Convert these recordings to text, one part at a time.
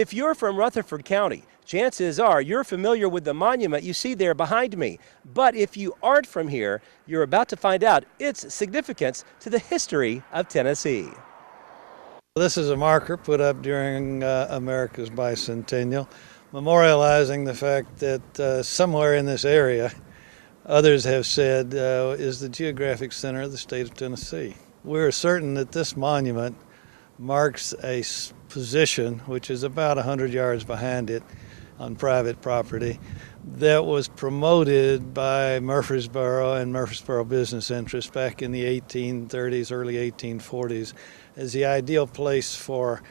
If you're from Rutherford County, chances are you're familiar with the monument you see there behind me. But if you aren't from here, you're about to find out its significance to the history of Tennessee. This is a marker put up during America's bicentennial, memorializing the fact that somewhere in this area, others have said, is the geographic center of the state of Tennessee. We're certain that this monument marks a position, which is about 100 yards behind it on private property, that was promoted by Murfreesboro and Murfreesboro business interests back in the 1830s, early 1840s, as the ideal place for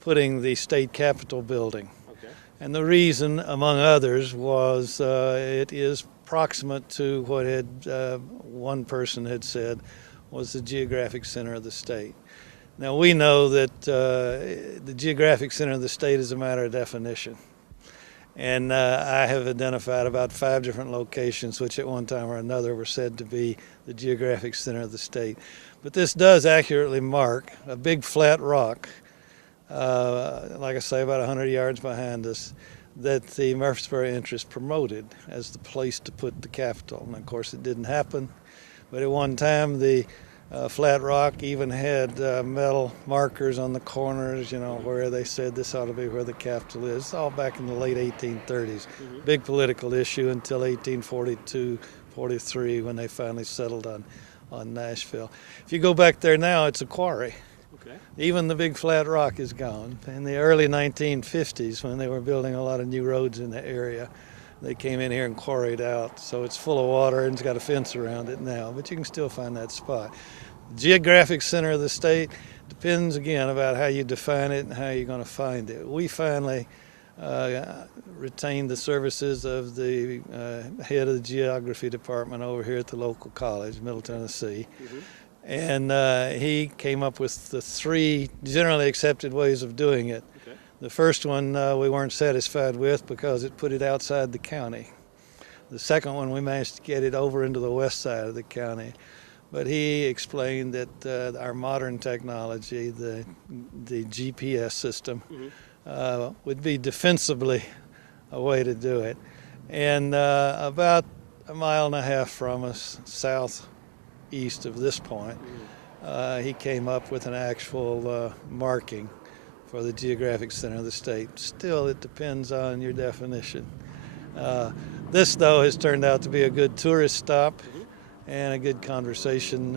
putting the state capitol building. Okay. And the reason, among others, was it is proximate to what one person had said was the geographic center of the state. Now, we know that the geographic center of the state is a matter of definition. And I have identified about 5 different locations which at one time or another were said to be the geographic center of the state. But this does accurately mark a big flat rock, like I say, about 100 yards behind us, that the Murfreesboro interest promoted as the place to put the capitol. And of course it didn't happen, but at one time the flat rock even had metal markers on the corners, you know, where they said this ought to be where the capitol is. It's all back in the late 1830s. Mm-hmm. Big political issue until 1842, 43, when they finally settled on Nashville. If you go back there now, it's a quarry. Okay. Even the big flat rock is gone. In the early 1950s, when they were building a lot of new roads in the area, they came in here and quarried out. So it's full of water and it's got a fence around it now, but you can still find that spot. The geographic center of the state depends, again, about how you define it and how you're going to find it. We finally retained the services of the head of the geography department over here at the local college, Middle Tennessee. Mm-hmm. And he came up with the 3 generally accepted ways of doing it. Okay. The first one we weren't satisfied with because it put it outside the county. The second one, we managed to get it over into the west side of the county. But he explained that our modern technology, the GPS system, mm-hmm. Would be defensibly a way to do it. And about 1.5 miles from us, southeast of this point, he came up with an actual marking for the geographic center of the state. Still, it depends on your definition. This, though, has turned out to be a good tourist stop and a good conversation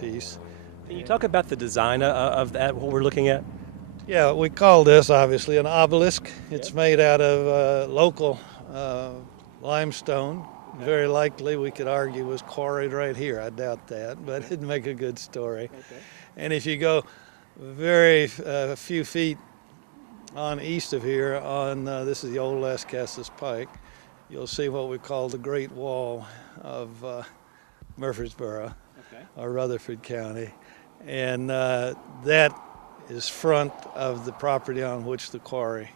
piece. Can you talk about the design of that, what we're looking at? Yeah, we call this, obviously, an obelisk. It's made out of local limestone. Very likely, we could argue, was quarried right here. I doubt that, but it'd make a good story. Okay. And if you go very few feet on east of here, on this is the old Las Casas Pike, you'll see what we call the Great Wall of Murfreesboro, or Rutherford County. And that is front of the property on which the quarry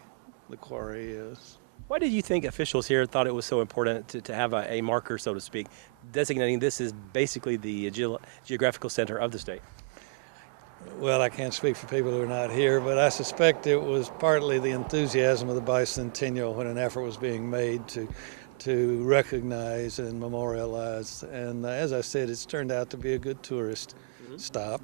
is. Why did you think officials here thought it was so important to have a marker, so to speak, designating this as basically the geographical center of the state? Well, I can't speak for people who are not here, but I suspect it was partly the enthusiasm of the bicentennial when an effort was being made to recognize and memorialize. And as I said, it's turned out to be a good tourist stop.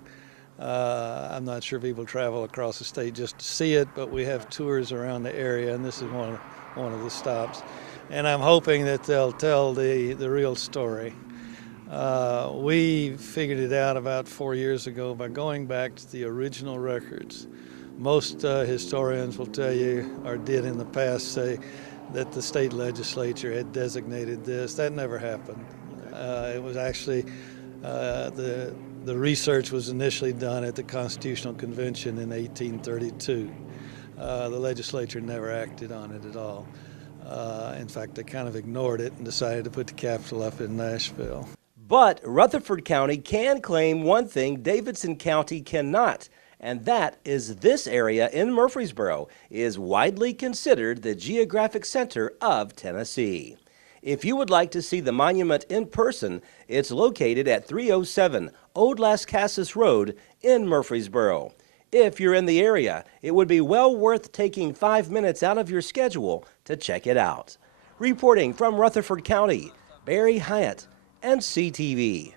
I'm not sure people travel across the state just to see it, but we have tours around the area, and this is one of the stops. And I'm hoping that they'll tell the real story. We figured it out about 4 years ago by going back to the original records. Most historians will tell you, or did in the past say, that the state legislature had designated this. That never happened. It was actually, the research was initially done at the Constitutional Convention in 1832. The legislature never acted on it at all. In fact, they kind of ignored it and decided to put the capitol up in Nashville. But Rutherford County can claim one thing Davidson County cannot, and that is this area in Murfreesboro is widely considered the geographic center of Tennessee. If you would like to see the monument in person, it's located at 307 Old Las Casas Road in Murfreesboro. If you're in the area, it would be well worth taking 5 minutes out of your schedule to check it out. Reporting from Rutherford County, Barry Hyatt, NCTV.